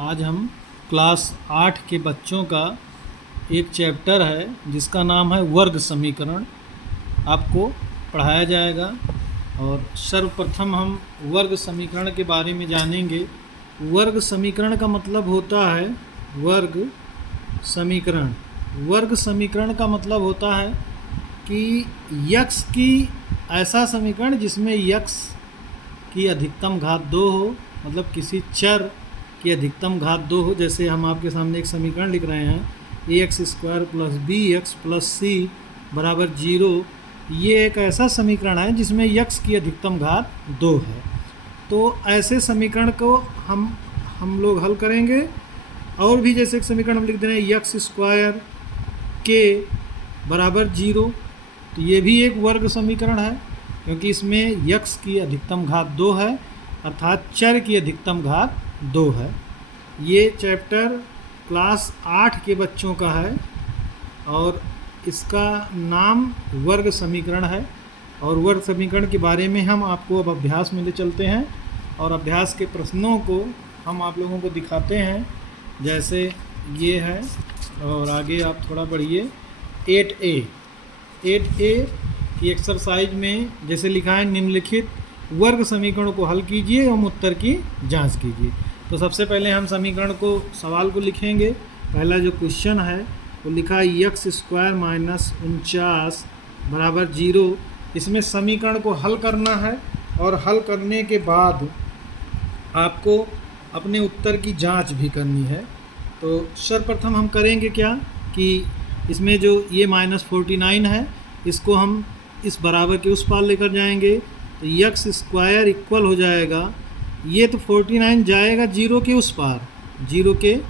आज हम क्लास 8 के बच्चों का एक चैप्टर है जिसका नाम है वर्ग समीकरण आपको पढ़ाया जाएगा। और सर्वप्रथम हम वर्ग समीकरण के बारे में जानेंगे। वर्ग समीकरण का मतलब होता है वर्ग समीकरण। वर्ग समीकरण का मतलब होता है कि यक्स की ऐसा समीकरण जिसमें यक्स की अधिकतम घात 2 हो, मतलब किसी चर की अधिकतम घात 2 हो। जैसे हम आपके सामने एक समीकरण लिख रहे हैं ax² + bx + c = 0। ये एक ऐसा समीकरण है जिसमें यक्स की अधिकतम घात 2 है। तो ऐसे समीकरण को हम लोग हल करेंगे। और भी जैसे एक समीकरण हम लिख दे रहे हैं x² k = 0। तो ये भी एक वर्ग समीकरण है क्योंकि इसमें यक्स की अधिकतम घात 2 है, अर्थात चर की अधिकतम घात 2 है। ये चैप्टर क्लास 8 के बच्चों का है और इसका नाम वर्ग समीकरण है। और वर्ग समीकरण के बारे में हम आपको अब अभ्यास में ले चलते हैं और अभ्यास के प्रश्नों को हम आप लोगों को दिखाते हैं। जैसे ये है और आगे आप थोड़ा बढ़िए। 8A की एक्सरसाइज में जैसे लिखा है, निम्नलिखित वर्ग समीकरणों को हल कीजिए एवं उत्तर की जांच कीजिए। तो सबसे पहले हम समीकरण को सवाल को लिखेंगे। पहला जो क्वेश्चन है वो लिखा है x² - 49 = 0। इसमें समीकरण को हल करना है और हल करने के बाद आपको अपने उत्तर की जांच भी करनी है। तो सर्वप्रथम हम करेंगे क्या कि इसमें जो ये -49 है इसको हम इस बराबर के उस पार लेकर जाएंगे। तो x² इक्वल हो जाएगा, ये तो 49 जाएगा 0 के उस पार, 0 के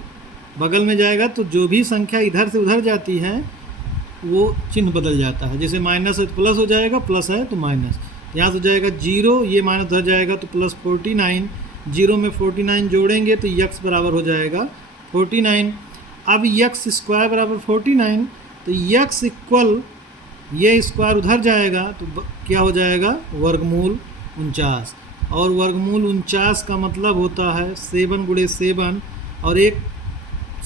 बगल में जाएगा। तो जो भी संख्या इधर से उधर जाती है वो चिन्ह बदल जाता है। जैसे माइनस है तो प्लस हो जाएगा, प्लस है तो माइनस। यहाँ से हो जाएगा 0, ये माइनस उधर जाएगा तो +49। 0 में 49 जोड़ेंगे तो x बराबर हो जाएगा 49। अब x² = 49 तो x इक्वल, ये स्क्वायर उधर जाएगा तो क्या हो जाएगा, वर्गमूल 49। और वर्गमूल 49 का मतलब होता है 7 × 7, और एक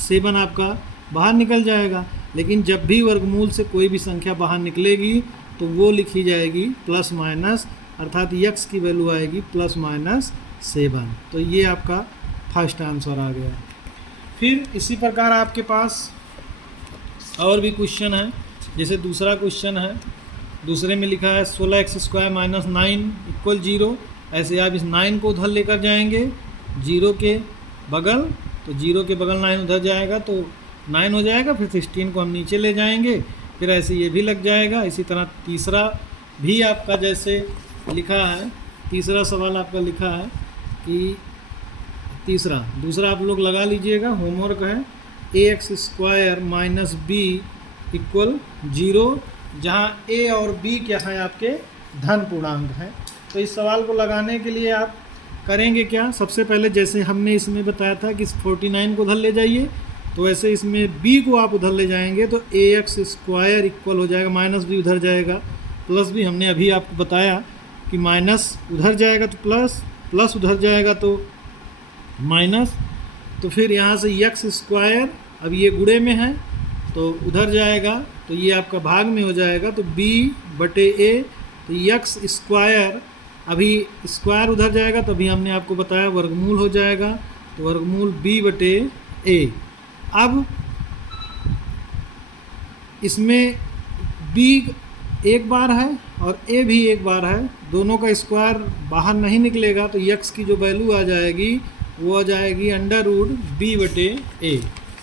7 आपका बाहर निकल जाएगा। लेकिन जब भी वर्गमूल से कोई भी संख्या बाहर निकलेगी तो वो लिखी जाएगी प्लस माइनस, अर्थात x की वैल्यू आएगी +7। तो ये आपका फर्स्ट आंसर आ गया। फिर इसी प्रकार आपके पास और भी क्वेश्चन है। जैसे दूसरा क्वेश्चन है, दूसरे में लिखा है 16x² - 9 = 0। ऐसे आप इस 9 को उधर लेकर जाएंगे 0 के बगल, तो 0 के बगल 9 उधर जाएगा तो 9 हो जाएगा। फिर 16 को हम नीचे ले जाएंगे, फिर ऐसे ये भी लग जाएगा। इसी तरह तीसरा भी आपका जैसे लिखा है, तीसरा सवाल आपका लिखा है कि दूसरा आप लोग लगा लीजिएगा, होमवर्क है। ax² - b = 0, जहाँ a और b क्या है, आपके धन पूर्णांक हैं। तो इस सवाल को लगाने के लिए आप करेंगे क्या, सबसे पहले जैसे हमने इसमें बताया था कि 49 को उधर ले जाइए, तो वैसे इसमें b को आप उधर ले जाएंगे तो ax² इक्वल हो जाएगा, -b उधर जाएगा, प्लस भी हमने अभी आपको बताया कि माइनस उधर जाएगा तो प्लस, प्लस उधर जाएगा तो माइनस। तो फिर यहाँ से x², अब ये गुणे में है तो उधर जाएगा तो ये आपका भाग में हो जाएगा तो b/a। तो x², अभी स्क्वायर उधर जाएगा तो अभी हमने आपको बताया वर्गमूल हो जाएगा, तो वर्गमूल b/a। अब इसमें b एक बार है और a भी एक बार है, दोनों का स्क्वायर बाहर नहीं निकलेगा तो x की जो वैल्यू आ जाएगी वो आ जाएगी √b/a।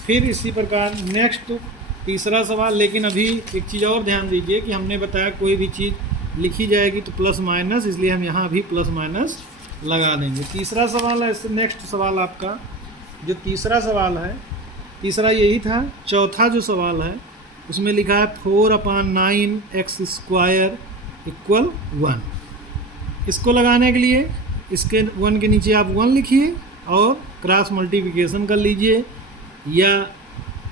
फिर इसी प्रकार नेक्स्ट तीसरा सवाल। लेकिन अभी एक चीज़ और ध्यान दीजिए कि हमने बताया कोई भी चीज़ लिखी जाएगी तो प्लस माइनस, इसलिए हम यहाँ भी प्लस माइनस लगा देंगे। तीसरा सवाल है, नेक्स्ट सवाल आपका जो तीसरा सवाल है, तीसरा यही था। चौथा जो सवाल है उसमें लिखा है 4/9x² = 1। इसको लगाने के लिए इसके 1 के नीचे आप 1 लिखिए और क्रॉस मल्टीप्लिकेशन कर लीजिए या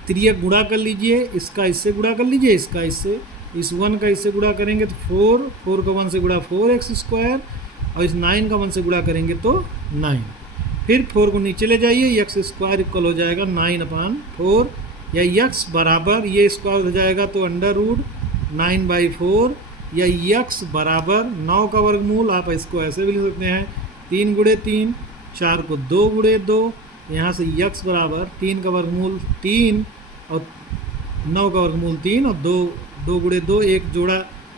त्रियक गुणा कर लीजिए। इसका इससे गुणा कर लीजिए, इसका इससे, इस 1 का इससे गुणा करेंगे तो 4 का 1 से गुणा 4x² और इस 9 का 1 से गुणा करेंगे तो 9। फिर 4 को नीचे ले जाइए, एक्स स्क्वायर इक्वल हो जाएगा 9/4, या यक्स बराबर ये स्क्वायर हो जाएगा तो अंडर रूट 9/4, या यक्स बराबर 9 का वर्गमूल, आप इसको ऐसे भी लिख सकते हैं 3 गुणे 3, 4 को 2 गुणे 2, यहाँ से यक्स बराबर 3 का वर्गमूल 3 और 9 का वर्गमूल 3 और 2 गुणे 2,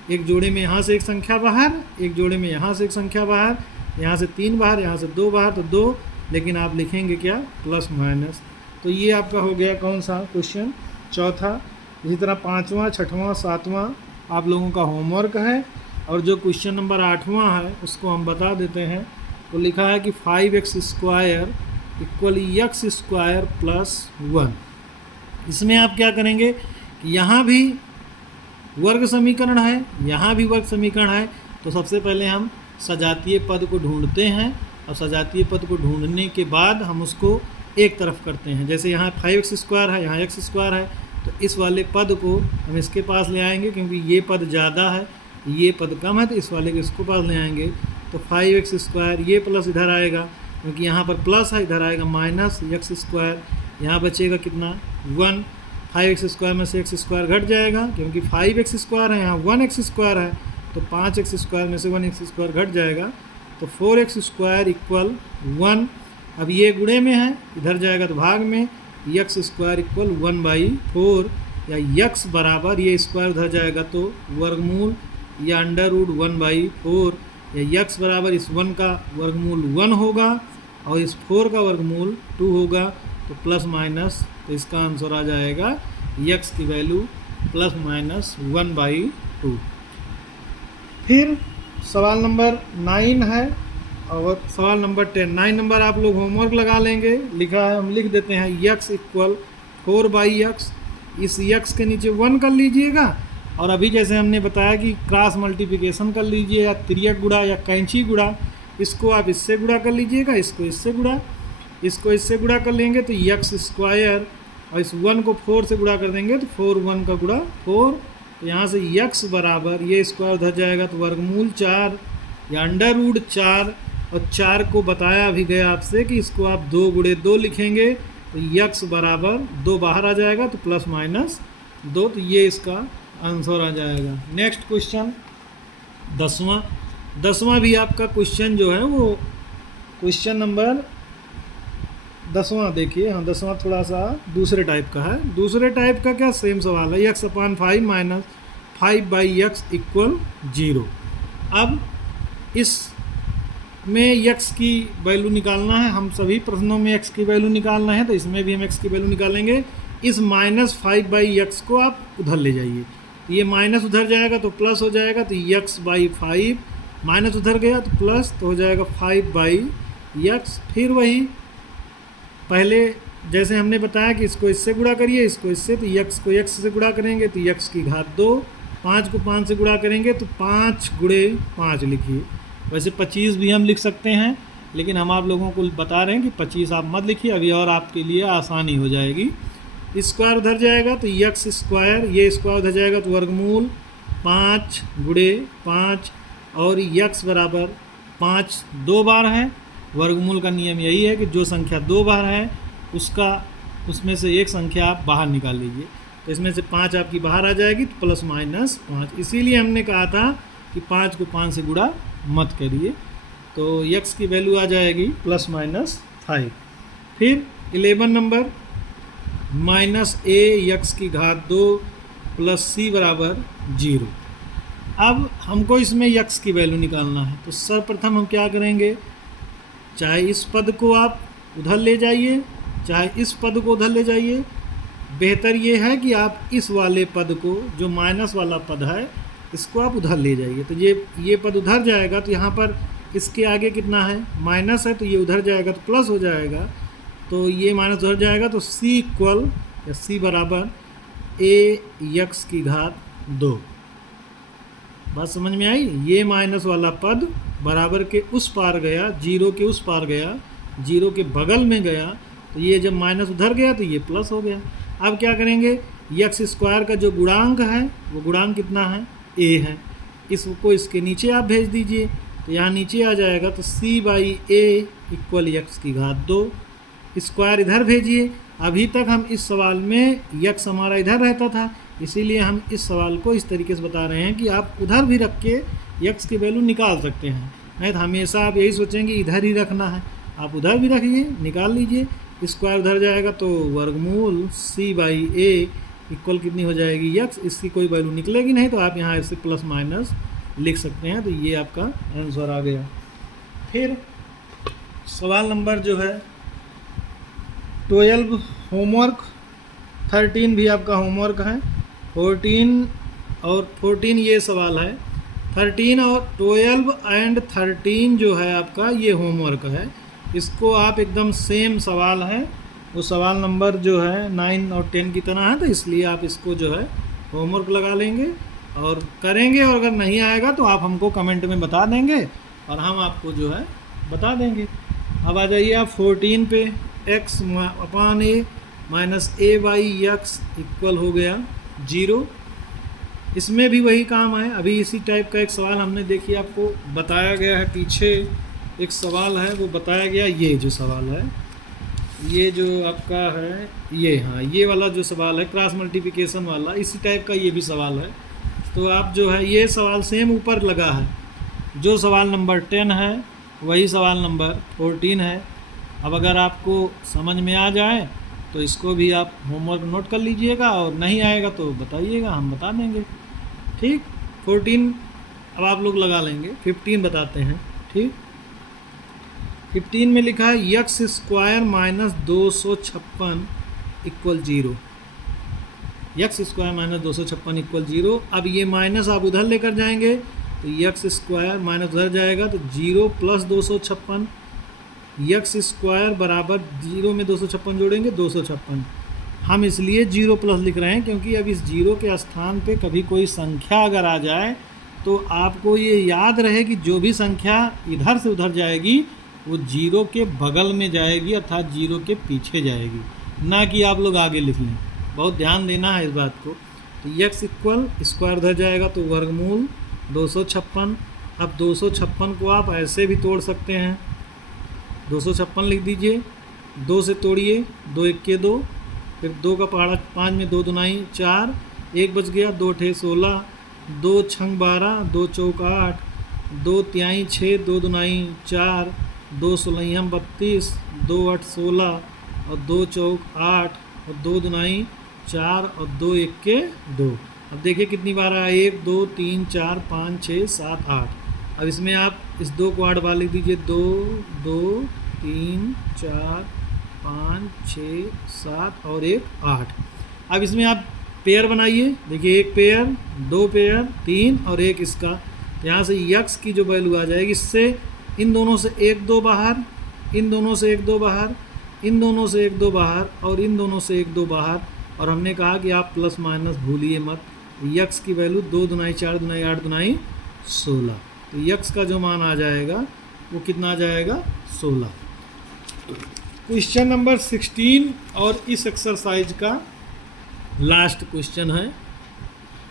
एक जोड़े में यहाँ से एक संख्या बाहर, एक जोड़े में यहाँ से एक संख्या बाहर, यहाँ से 3 बाहर, यहाँ से 2 बाहर, तो 2, लेकिन आप लिखेंगे क्या, प्लस माइनस। तो ये आपका हो गया कौन सा क्वेश्चन, चौथा। इसी तरह 5वां, 6वां, 7वां आप लोगों का होमवर्क है, और जो क्वेश्चन नंबर 8वां है उसको हम बता देते हैं। तो लिखा है कि 5x² equal x square plus 1। इसमें आप क्या करेंगे, यहाँ भी वर्ग समीकरण है, यहाँ भी वर्ग समीकरण है, तो सबसे पहले हम सजातीय पद को ढूंढते हैं, और सजातीय पद को ढूंढने के बाद हम उसको एक तरफ करते हैं। जैसे यहाँ 5x² है, यहाँ x² है, तो इस वाले पद को हम इसके पास ले आएंगे, क्योंकि ये पद ज़्यादा है, ये पद कम है, तो इस वाले को इसको पास ले आएंगे। तो 5x², ये प्लस इधर आएगा, क्योंकि यहाँ पर प्लस है, इधर आएगा माइनस x², यहाँ बचेगा कितना 1, 5x² में से x² घट जाएगा, क्योंकि 5x² है, यहाँ 1x² है, तो 5x² में से 1x² घट जाएगा, तो 4x² इक्वल 1। अब ये गुणे में है, इधर जाएगा तो भाग में, x² इक्वल 1/4, या x बराबर ये स्क्वायर उधर जाएगा तो वर्गमूल या अंडर रूट 1/4, या x बराबर इस 1 का वर्गमूल 1 होगा और इस 4 का वर्गमूल 2 होगा, तो प्लस माइनस, तो इसका आंसर आ जाएगा x की वैल्यू प्लस माइनस 1/2। फिर सवाल नंबर 9 है और सवाल नंबर 10। 9 नंबर आप लोग होमवर्क लगा लेंगे, लिखा है, हम लिख देते हैं x इक्वल 4/x, इस x के नीचे 1 कर लीजिएगा, और अभी जैसे हमने बताया कि क्रॉस मल्टीप्लिकेशन कर लीजिए, या तिर्यक गुणा या कैंची गुणा, इसको आप इससे गुणा कर लीजिएगा, इसको इससे गुणा, इसको इससे गुणा कर लेंगे तो x², और इस 1 को 4 से गुणा कर देंगे तो 4 1 का गुणा 4, तो यहाँ से x बराबर ये स्क्वायर उधर जाएगा तो वर्गमूल 4 या अंडर रूट 4, और 4 को बताया अभी गया आपसे कि इसको आप 2 गुणे 2 लिखेंगे, तो x बराबर 2 बाहर आ जाएगा तो प्लस माइनस 2, तो ये इसका आंसर आ जाएगा। नेक्स्ट क्वेश्चन 10वां भी आपका क्वेश्चन जो है वो क्वेश्चन नंबर 10वां देखिए, हाँ 10वां थोड़ा सा दूसरे टाइप का है। दूसरे टाइप का क्या, सेम सवाल है, x/5 माइनस 5/x इक्वल 0। अब इस में x की वैल्यू निकालना है, हम सभी प्रश्नों में x की वैल्यू निकालना है, तो इसमें भी हम x की वैल्यू निकालेंगे। इस -5/x को आप उधर ले जाइए, तो ये माइनस उधर जाएगा तो प्लस हो जाएगा, तो x/5 माइनस उधर गया तो प्लस, तो हो जाएगा 5/x। फिर वही पहले जैसे हमने बताया कि इसको इससे गुणा करिए, इसको इससे, तो x को x से गुणा करेंगे तो x की घात 2, 5 को 5 से गुणा करेंगे तो 5 गुणे 5 लिखिए। वैसे 25 भी हम लिख सकते हैं, लेकिन हम आप लोगों को बता रहे हैं कि 25 आप मत लिखिए अभी, और आपके लिए आसानी हो जाएगी। स्क्वायर उधर जाएगा तो x², ये स्क्वायर उधर जाएगा तो वर्गमूल 5 गुणे 5, और x बराबर 5 2 बार है। वर्गमूल का नियम यही है कि जो संख्या 2 बार है उसमें से एक संख्या आप बाहर निकाल लीजिए, तो इसमें से 5 आपकी बाहर आ जाएगी तो प्लस माइनस 5। इसीलिए हमने कहा था कि 5 को 5 से गुणा मत करिए, तो x की वैल्यू आ जाएगी प्लस माइनस 5। फिर 11 नंबर -ax की घात 2 प्लस c बराबर 0। अब हमको इसमें x की वैल्यू निकालना है, तो सर्वप्रथम हम क्या करेंगे, चाहे इस पद को आप उधर ले जाइए, चाहे इस पद को उधर ले जाइए। बेहतर ये है कि आप इस वाले पद को, जो माइनस वाला पद है, इसको आप उधर ले जाइए, तो ये पद उधर जाएगा, तो यहाँ पर इसके आगे कितना है, माइनस है, तो ये उधर जाएगा तो प्लस हो जाएगा, तो ये माइनस उधर जाएगा, तो c इक्वल या c बराबर ax की घात 2। बात समझ में आई। ये माइनस वाला पद बराबर के उस पार गया, 0 के उस पार गया, 0 के बगल में गया, तो ये जब माइनस उधर गया तो ये प्लस हो गया। अब क्या करेंगे, x² का जो गुणांक है वो गुणांक कितना है, a है, इसको इसके नीचे आप भेज दीजिए, तो यहाँ नीचे आ जाएगा, तो c/a इक्वल x की घात 2। स्क्वायर इधर भेजिए। अभी तक हम इस सवाल में x हमारा इधर रहता था, इसीलिए हम इस सवाल को इस तरीके से बता रहे हैं कि आप उधर भी रख के x की वैल्यू निकाल सकते हैं। नहीं तो हमेशा आप यही सोचेंगे इधर ही रखना है, आप उधर भी रखिए, निकाल लीजिए। स्क्वायर उधर जाएगा तो वर्गमूल c/a इक्वल कितनी हो जाएगी x। इसकी कोई वैल्यू निकलेगी नहीं, तो आप यहाँ ऐसे प्लस माइनस लिख सकते हैं। तो ये आपका आंसर आ गया। फिर सवाल नंबर जो है 12 होमवर्क, 13 भी आपका होमवर्क है, 14 ये सवाल है। 13 और 12 एंड 13 जो है आपका ये होमवर्क है। इसको आप एकदम सेम सवाल है, वो सवाल नंबर जो है 9 और 10 की तरह है, तो इसलिए आप इसको जो है होमवर्क लगा लेंगे और करेंगे। और अगर नहीं आएगा तो आप हमको कमेंट में बता देंगे और हम आपको जो है बता देंगे। अब आ जाइए आप 14 पे, x/a माइनस a/x इक्वल हो गया 0। इसमें भी वही काम है। अभी इसी टाइप का एक सवाल हमने देखिए आपको बताया गया है, पीछे एक सवाल है वो बताया गया। ये जो सवाल है, ये जो आपका है ये, हाँ ये वाला जो सवाल है क्रॉस मल्टीप्लिकेशन वाला, इसी टाइप का ये भी सवाल है। तो आप जो है ये सवाल सेम ऊपर लगा है, जो सवाल नंबर 10 है वही सवाल नंबर 14 है। अब अगर आपको समझ में आ जाए तो इसको भी आप होमवर्क नोट कर लीजिएगा, और नहीं आएगा तो बताइएगा, हम बता देंगे। ठीक, 14 अब आप लोग लगा लेंगे। 15 बताते हैं। ठीक, 15 में लिखा है x² minus 256 equal 0। x² minus 256 equal 0। अब ये माइनस आप उधर लेकर जाएंगे तो x² माइनस उधर जाएगा तो 0 प्लस 256, x² बराबर 0 में 256 जोड़ेंगे 256। हम इसलिए 0 प्लस लिख रहे हैं क्योंकि अब इस 0 के स्थान पे कभी कोई संख्या अगर आ जाए तो आपको ये याद रहे कि जो भी संख्या इधर से उधर जाएगी वो 0 के बगल में जाएगी, अर्थात 0 के पीछे जाएगी, ना कि आप लोग आगे लिख लें। बहुत ध्यान देना है इस बात को। तो x इक्वल स्क्वायर उधर जाएगा तो वर्गमूल 256। अब 256 को आप ऐसे भी तोड़ सकते हैं, 256 लिख दीजिए, 2 से तोड़िए, 2 1 के 2, फिर 2 का पहाड़ा 5 में 2 दूनाई 4, 1 बच गया, 2 ठे 16, 2 छंग 12, 2 चौक 8, 2 तिहाई 6, 2 दूनाई 4, 2 सोलहियम 32, 2 8 16 और 2 चौक 8 और 2 दूनाई 4 और 2 1 के 2। अब देखिए कितनी बार आया, 1 2 3 4 5 6 7 8। अब इसमें आप इस 2 को 8 बार लिख दीजिए, 2 2 3 4 5 6 7 और 1 8। अब इसमें आप पेयर बनाइए। देखिए 1 पेयर, 2 पेयर, 3 और 1 इसका। यहाँ से x की जो वैल्यू आ जाएगी, इससे इन दोनों से 1 2 बाहर, इन दोनों से 1 2 बाहर, इन दोनों से 1 2 बाहर और इन दोनों से 1 2 बाहर। और हमने कहा कि आप प्लस माइनस भूलिए मत। x की वैल्यू 2 दूनाई 4 दूनाई 8 दूनाई 16। तो x का जो मान आ जाएगा वो कितना आ जाएगा, 16। क्वेश्चन नंबर 16 और इस एक्सरसाइज का लास्ट क्वेश्चन है।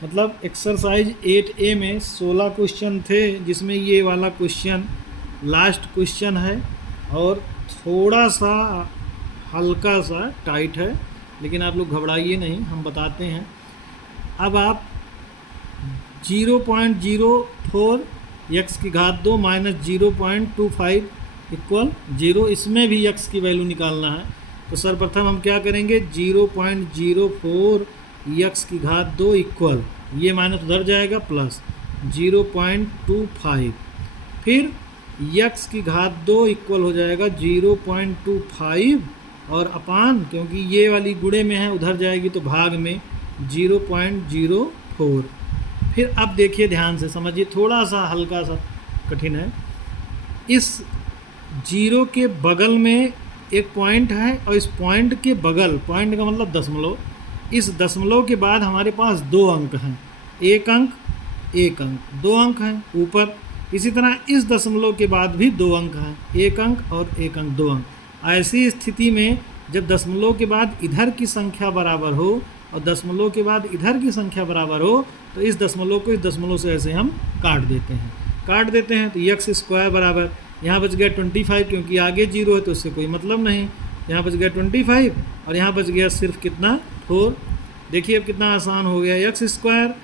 मतलब एक्सरसाइज 8A में 16 क्वेश्चन थे, जिसमें ये वाला क्वेश्चन लास्ट क्वेश्चन है और थोड़ा सा हल्का सा टाइट है, लेकिन आप लोग घबराइए नहीं, हम बताते हैं। अब आप 0.04 x की घात 2 माइनस 0.25 इक्वल 0, इसमें भी x की वैल्यू निकालना है। तो सर्वप्रथम हम क्या करेंगे, 0.04 x की घात 2 इक्वल, ये माइनस उधर जाएगा प्लस 0.25, फिर x की घात 2 इक्वल हो जाएगा 0.25 और अपान, क्योंकि ये वाली गुणे में है उधर जाएगी तो भाग में 0.04। फिर अब देखिए ध्यान से समझिए, थोड़ा सा हल्का सा कठिन है। इस 0 के बगल में एक पॉइंट है और इस पॉइंट के बगल, पॉइंट का मतलब दशमलव, इस दशमलव के बाद हमारे पास 2 अंक हैं, 1 अंक 1 अंक, 2 अंक हैं ऊपर। इसी तरह इस दशमलव के बाद भी 2 अंक हैं, 1 अंक और 1 अंक 2 अंक। ऐसी स्थिति में जब दशमलव के बाद इधर की संख्या बराबर हो और दशमलव के बाद इधर की संख्या बराबर हो, तो इस दशमलव को इस दशमलव से ऐसे हम काट देते हैं। काट देते हैं तो यक्स स्क्वायर बराबर, यहाँ बच गया 25 क्योंकि आगे 0 है तो उससे कोई मतलब नहीं, यहाँ बच गया 25 और यहाँ बच गया सिर्फ कितना 4। देखिए अब कितना आसान हो गया, यक्स स्क्वायर,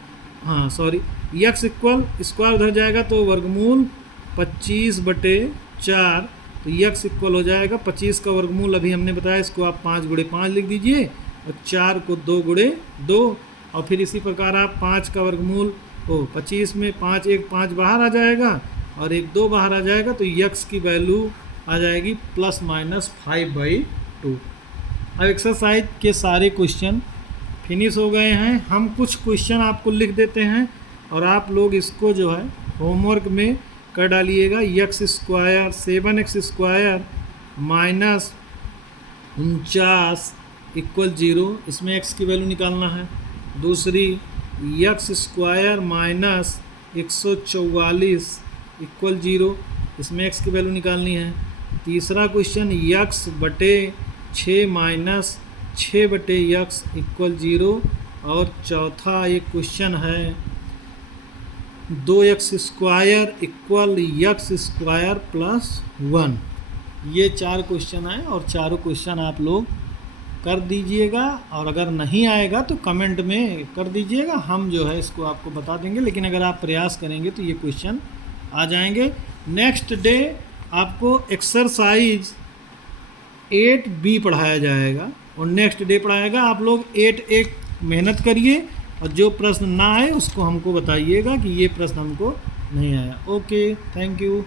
हाँ सॉरी, यक्स इक्वल स्क्वायर उधर जाएगा तो वर्गमूल 25/4, तो यक्स इक्वल हो जाएगा 25 का वर्गमूल अभी हमने बताया, इसको आप 5 × 5 लिख दीजिए और 4 को 2 × 2, और फिर इसी प्रकार आप 5 का वर्गमूल 25 में 5 1 5 बाहर आ जाएगा और 1 2 बाहर आ जाएगा, तो यक्स की वैल्यू आ जाएगी ±5/2। अब एक्सरसाइज के सारे क्वेश्चन फिनिश हो गए हैं। हम कुछ क्वेश्चन आपको लिख देते हैं और आप लोग इसको जो है होमवर्क में कर डालिएगा। यक्स स्क्वायर 7x स्क्वायर -49 = 0, इसमें x की वैल्यू निकालना है। दूसरी यक्स स्क्वायर -144 = 0, इसमें x की वैल्यू निकालनी है। तीसरा क्वेश्चन यक्स बटे 6 - 6/x = 0, और चौथा एक क्वेश्चन है 2x स्क्वायर = यक्स स्क्वायर +1। ये 4 क्वेश्चन हैं और चारों क्वेश्चन आप लोग कर दीजिएगा, और अगर नहीं आएगा तो कमेंट में कर दीजिएगा, हम जो है इसको आपको बता देंगे, लेकिन अगर आप प्रयास करेंगे तो ये क्वेश्चन आ जाएंगे। नेक्स्ट डे आपको एक्सरसाइज 8B पढ़ाया जाएगा और नेक्स्ट डे पढ़ाएगा। आप लोग 8 मेहनत करिए और जो प्रश्न ना आए उसको हमको बताइएगा कि ये प्रश्न हमको नहीं आया। Okay, thank you.